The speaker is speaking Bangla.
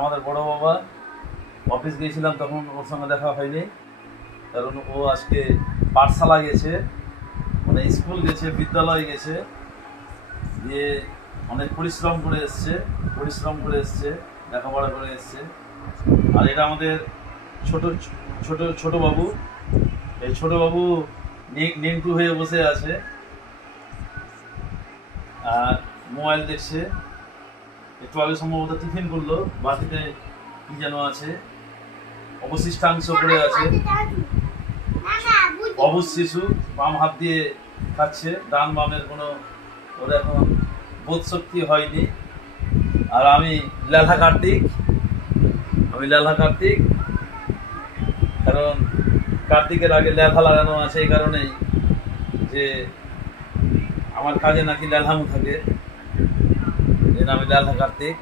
আমাদের বড় বাবা। অফিস গিয়েছিলাম তখন ওর সঙ্গে দেখা হয়নি, কারণ ও আজকে পাঠশালা গেছে, মানে স্কুল গেছে, বিদ্যালয় গেছে, দিয়ে অনেক পরিশ্রম করে এসছে, লেখাপড়া করে এসছে। আর এটা আমাদের ছোট ছোট বাবু। এই ছোট বাবু নেংটু হয়ে বসে আছে আর মোবাইল দেখছে। একটু আগে সম্ভবত টিফিন করলো, বাটিতে কি যেন আছে, অবশিষ্টাংশ পড়ে আছে। অবুজ শিশু বাম হাত দিয়ে খাচ্ছে, ডান বামের কোনো ওর এখন বোধ শক্তি হয়নি। আর আমি লেলা কার্তিক, কারণ কার্তিকের আগে লেখা লাগানো আছে, এই কারণেই যে আমার কাজে নাকি লেলহামু থাকে, আমি লেলা কার্তিক।